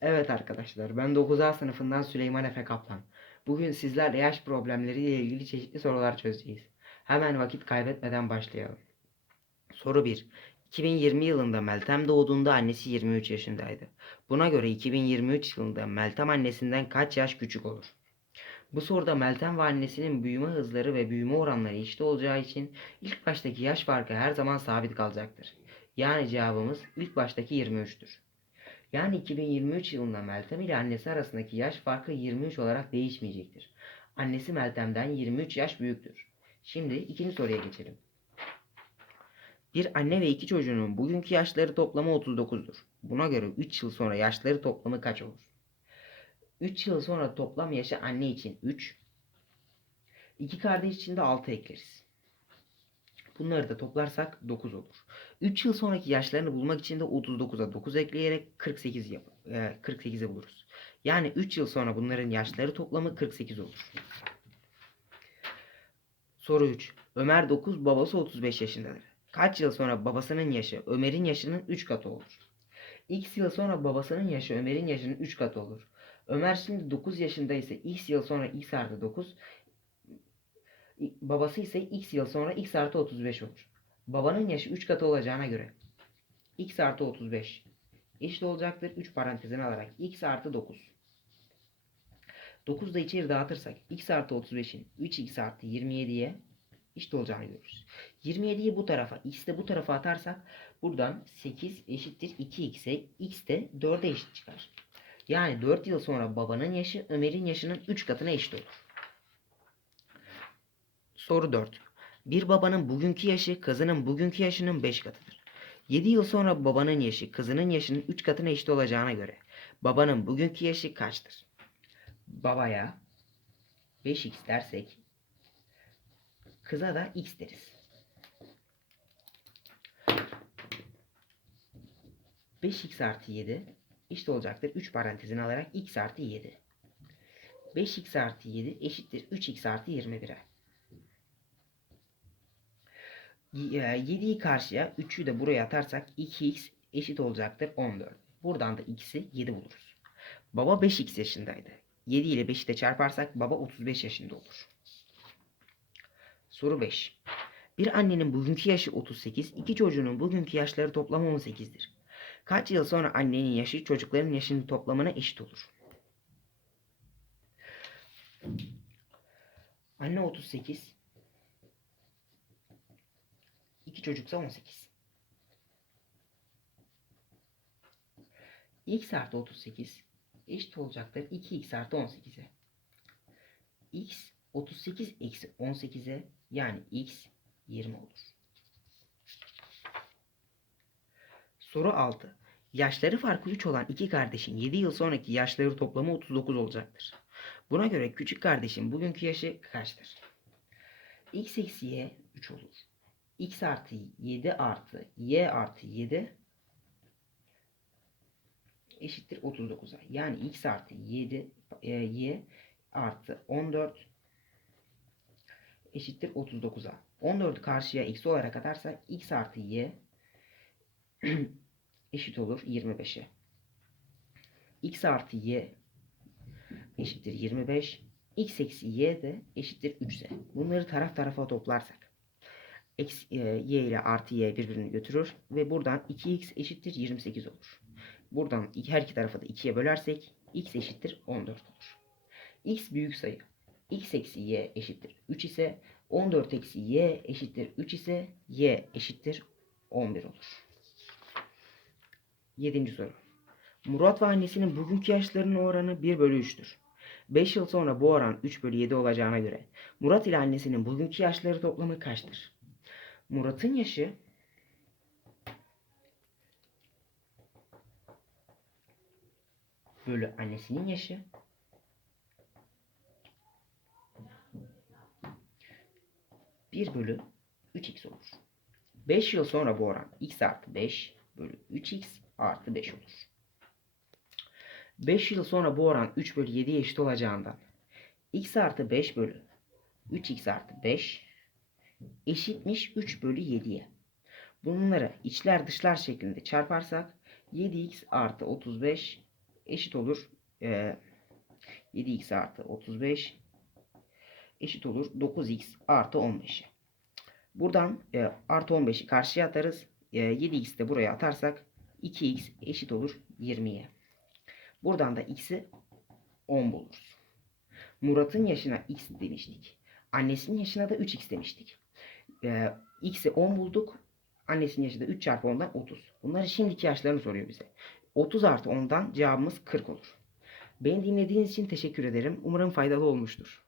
Evet arkadaşlar, ben 9A sınıfından Süleyman Efe Kaplan. Bugün sizlerle yaş problemleriyle ilgili çeşitli sorular çözeceğiz. Hemen vakit kaybetmeden başlayalım. Soru 1. 2020 yılında Meltem doğduğunda annesi 23 yaşındaydı. Buna göre 2023 yılında Meltem annesinden kaç yaş küçük olur? Bu soruda Meltem ve annesinin büyüme hızları ve büyüme oranları eşit olacağı için ilk baştaki yaş farkı her zaman sabit kalacaktır. Yani cevabımız ilk baştaki 23'tür. Yani 2023 yılında Meltem ile annesi arasındaki yaş farkı 23 olarak değişmeyecektir. Annesi Meltem'den 23 yaş büyüktür. Şimdi ikinci soruya geçelim. Bir anne ve iki çocuğunun bugünkü yaşları toplamı 39'dur. Buna göre 3 yıl sonra yaşları toplamı kaç olur? 3 yıl sonra toplam yaşı anne için 3, iki kardeş için de 6 ekleriz. Bunları da toplarsak 9 olur. 3 yıl sonraki yaşlarını bulmak için de 39'a 9 ekleyerek 48 yap e, 48'e buluruz. Yani 3 yıl sonra bunların yaşları toplamı 48 olur. Soru 3. Ömer 9, babası 35 yaşındadır. Kaç yıl sonra babasının yaşı Ömer'in yaşının 3 katı olur? X yıl sonra babasının yaşı Ömer'in yaşının 3 katı olur. Ömer şimdi 9 yaşında ise X yıl sonra X artı 9, babası ise X yıl sonra X artı 35 olur. Babanın yaşı 3 katı olacağına göre X artı 35 eşit olacaktır. 3 parantezine alarak X artı 9. 9 da içeri dağıtırsak X artı 35'in 3X artı 27'ye eşit olacağını görürüz. 27'yi bu tarafa, X de bu tarafa atarsak buradan 8 eşittir 2X'e, X de 4'e eşit çıkar. Yani 4 yıl sonra babanın yaşı Ömer'in yaşının 3 katına eşit olur. Soru 4. Bir babanın bugünkü yaşı kızının bugünkü yaşının 5 katıdır. 7 yıl sonra babanın yaşı kızının yaşının 3 katına eşit olacağına göre babanın bugünkü yaşı kaçtır? Babaya 5x dersek kıza da x deriz. 5x artı 7 eşit olacaktır. 3 parantezini alarak x artı 7. 5x artı 7 eşittir 3x artı 21'e. 7'yi karşıya 3'ü de buraya atarsak 2x eşit olacaktır 14. Buradan da x'i 7 buluruz. Baba 5x yaşındaydı. 7 ile 5'i de çarparsak baba 35 yaşında olur. Soru 5. Bir annenin bugünkü yaşı 38, iki çocuğunun bugünkü yaşları toplamı 18'dir. Kaç yıl sonra annenin yaşı çocukların yaşının toplamına eşit olur? Anne 38, iki çocuksa 18. x artı 38 eşit olacaktır 2x artı 18'e. x 38 eksi 18'e yani x 20 olur. Soru 6. Yaşları farkı 3 olan iki kardeşin 7 yıl sonraki yaşları toplamı 39 olacaktır. Buna göre küçük kardeşin bugünkü yaşı kaçtır? x eksi y 3 olur. X artı 7 artı y artı 7 eşittir 39'a. Yani x artı 7 e, y artı 14 eşittir 39'a. 14'ü karşıya eksi olarak atarsak x artı y eşit olur 25'e. x artı y eşittir 25. x eksi y de eşittir 3 ise. Bunları taraf tarafa toplarsak x, e, y ile artı y birbirini götürür ve buradan 2x eşittir 28 olur. Buradan her iki tarafı da 2'ye bölersek x eşittir 14 olur. x büyük sayı. x eksi y eşittir 3 ise 14 eksi y eşittir 3 ise y eşittir 11 olur. 7. soru. Murat ve annesinin bugünkü yaşlarının oranı 1 bölü 3'tür. 5 yıl sonra bu oran 3 bölü 7 olacağına göre Murat ile annesinin bugünkü yaşları toplamı kaçtır? Murat'ın yaşı bölü annesinin yaşı bir bölü 3x olur. 5 yıl sonra bu oran x artı 5 bölü 3x artı 5 olur. 5 yıl sonra bu oran 3 bölü 7'ye eşit olacağından x artı 5 bölü 3x artı 5 eşitmiş 3 bölü 7'ye. Bunları içler dışlar şeklinde çarparsak 7x artı 35 eşit olur e, 7x artı 35 eşit olur 9x artı 15'e. Buradan e, artı 15'i karşıya atarız. E, 7x de buraya atarsak 2x eşit olur 20'ye. Buradan da x'i 10 buluruz. Murat'ın yaşına x demiştik. Annesinin yaşına da 3x demiştik. E, x'i 10 bulduk. Annesinin yaşı da 3 çarpı 10'dan 30. Bunları şimdiki yaşlarını soruyor bize. 30 artı 10'dan cevabımız 40 olur. Beni dinlediğiniz için teşekkür ederim. Umarım faydalı olmuştur.